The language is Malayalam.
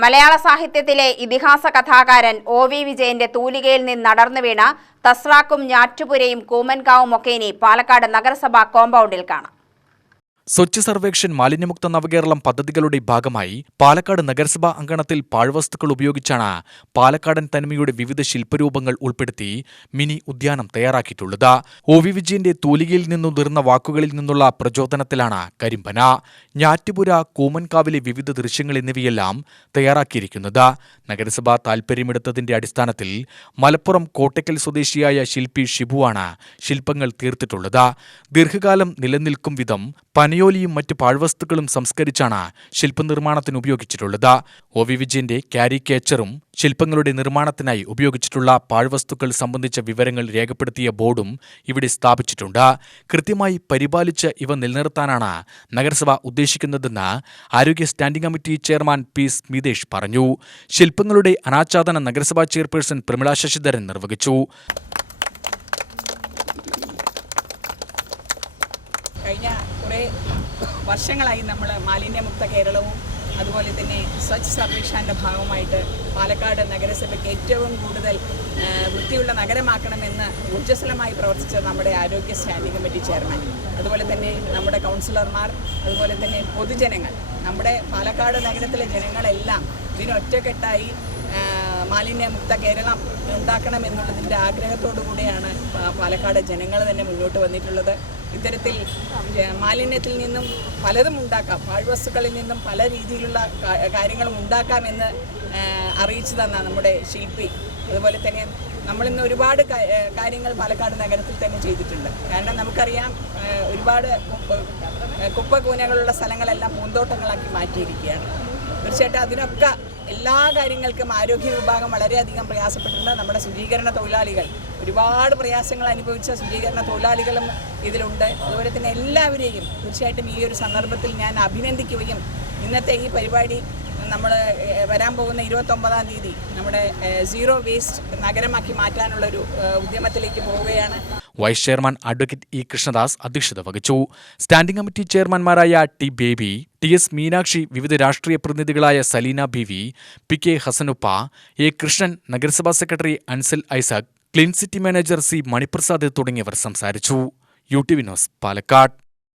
മലയാള സാഹിത്യത്തിലെ ഇതിഹാസ കഥാകാരൻ ഒ.വി. വിജയന്റെ തൂലികയിൽ നിന്ന് അടർന്നു വീണ തസ്രാക്കും ഞാറ്റുപുരയും കൂമൻകാവും ഒക്കെ ഇനി പാലക്കാട് നഗരസഭാ കോമ്പൗണ്ടിൽ കാണാം. സ്വച്ഛ് സർവേക്ഷൻ മാലിന്യമുക്ത നവകേരളം പദ്ധതികളുടെ ഭാഗമായി പാലക്കാട് നഗരസഭാ അങ്കണത്തിൽ പാഴ്വസ്തുക്കൾ ഉപയോഗിച്ചാണ് പാലക്കാടൻ തനിമയുടെ വിവിധ ശില്പരൂപങ്ങൾ ഉൾപ്പെടുത്തി മിനി ഉദ്യാനം തയ്യാറാക്കിയിട്ടുള്ളത്. ഒ.വി. വിജയന്റെ തൂലികയിൽ നിന്നുതിർന്ന വാക്കുകളിൽ നിന്നുള്ള പ്രചോദനത്തിലാണ് കരിമ്പന, ഞാറ്റുപുര, കൂമൻകാവിലെ വിവിധ ദൃശ്യങ്ങൾ എന്നിവയെല്ലാം തയ്യാറാക്കിയിരിക്കുന്നത്. നഗരസഭ താൽപര്യമെടുത്തതിന്റെ അടിസ്ഥാനത്തിൽ മലപ്പുറം കോട്ടയ്ക്കൽ സ്വദേശിയായ ശില്പി ഷിബുവാണ് ശില്പങ്ങൾ തീർത്തിട്ടുള്ളത്. ദീർഘകാലം നിലനിൽക്കും വിധം പനയോലിയും മറ്റ് പാഴ്വസ്തുക്കളും സംസ്കരിച്ചാണ് ശില്പനിർമ്മാണത്തിന് ഉപയോഗിച്ചിട്ടുള്ളത്. ഒ.വി. വിജയന്റെ കാരിക്കേച്ചറും ശില്പങ്ങളുടെ നിർമ്മാണത്തിനായി ഉപയോഗിച്ചിട്ടുള്ള പാഴ്വസ്തുക്കൾ സംബന്ധിച്ച വിവരങ്ങൾ രേഖപ്പെടുത്തിയ ബോർഡും ഇവിടെ സ്ഥാപിച്ചിട്ടുണ്ട്. കൃത്യമായി പരിപാലിച്ച് ഇവ നിലനിർത്താനാണ് നഗരസഭ ഉദ്ദേശിക്കുന്നതെന്ന് ആരോഗ്യ standing committee chairman P. Smithesh പറഞ്ഞു. ശില്പങ്ങളുടെ അനാച്ഛാദനം നഗരസഭാ ചെയർപേഴ്സൺ പ്രമിള ശശിധരൻ നിർവഹിച്ചു. കഴിഞ്ഞ കുറേ വർഷങ്ങളായി നമ്മൾ മാലിന്യമുക്ത കേരളവും അതുപോലെ തന്നെ സ്വച്ഛ് സർവേക്ഷൻ്റെ ഭാഗമായിട്ട് പാലക്കാട് നഗരസഭയ്ക്ക് ഏറ്റവും കൂടുതൽ വൃത്തിയുള്ള നഗരമാക്കണമെന്ന് ഊർജ്ജസ്വലമായി പ്രവർത്തിച്ച നമ്മുടെ ആരോഗ്യ സ്റ്റാൻഡിംഗ് കമ്മിറ്റി ചെയർമാൻ, അതുപോലെ തന്നെ നമ്മുടെ കൗൺസിലർമാർ, അതുപോലെ തന്നെ പൊതുജനങ്ങൾ, നമ്മുടെ പാലക്കാട് നഗരത്തിലെ ജനങ്ങളെല്ലാം ഇതിനൊറ്റക്കെട്ടായി മാലിന്യമുക്ത കേരളം ഉണ്ടാക്കണമെന്നുള്ളതിൻ്റെ ആഗ്രഹത്തോടു കൂടിയാണ് പാലക്കാട് ജനങ്ങൾ തന്നെ മുന്നോട്ട് വന്നിട്ടുള്ളത്. ഇത്തരത്തിൽ മാലിന്യത്തിൽ നിന്നും പലതും ഉണ്ടാക്കാം, പാഴ്വസ്തുക്കളിൽ നിന്നും പല രീതിയിലുള്ള കാര്യങ്ങളും ഉണ്ടാക്കാമെന്ന് അറിയിച്ചു തന്ന നമ്മുടെ ശില്പി, അതുപോലെ തന്നെ നമ്മളിന്ന് ഒരുപാട് കാര്യങ്ങൾ പാലക്കാട് നഗരത്തിൽ തന്നെ ചെയ്തിട്ടുണ്ട്. കാരണം നമുക്കറിയാം, ഒരുപാട് കുപ്പകൂനകളുള്ള സ്ഥലങ്ങളെല്ലാം പൂന്തോട്ടങ്ങളാക്കി മാറ്റിയിരിക്കുകയാണ്. തീർച്ചയായിട്ടും അതിനൊക്കെ എല്ലാ കാര്യങ്ങൾക്കും ആരോഗ്യ വിഭാഗം വളരെയധികം പ്രയാസപ്പെട്ടിട്ടുണ്ട്. നമ്മുടെ ശുചീകരണ തൊഴിലാളികൾ, ഒരുപാട് പ്രയാസങ്ങൾ അനുഭവിച്ച ശുചീകരണ തൊഴിലാളികളും ഇതിലുണ്ട്. അതുപോലെ തന്നെ എല്ലാവരെയും തീർച്ചയായിട്ടും ഈ ഒരു സന്ദർഭത്തിൽ ഞാൻ അഭിനന്ദിക്കുകയും ഇന്നത്തെ ഈ പരിപാടി നമ്മൾ വരാൻ പോകുന്ന 29-ാം തീയതി നമ്മുടെ സീറോ വേസ്റ്റ് നഗരമാക്കി മാറ്റാനുള്ളൊരു ഉദ്യമത്തിലേക്ക് പോവുകയാണ്. Vice chairman advocate E. Krishnadas അധ്യക്ഷത വഹിച്ചു. സ്റ്റാൻഡിംഗ് കമ്മിറ്റി ചെയർമാൻമാരായ T. Baby, T. S. Meenakshi, വിവിധ രാഷ്ട്രീയ പ്രതിനിധികളായ Saleena BV., P. K. Hasanuppa, A. Krishnan, നഗരസഭാ secretary Ansal Isaac, clean city manager C. Maniprasad തുടങ്ങിയവർ സംസാരിച്ചു. UTV news, Palakkad.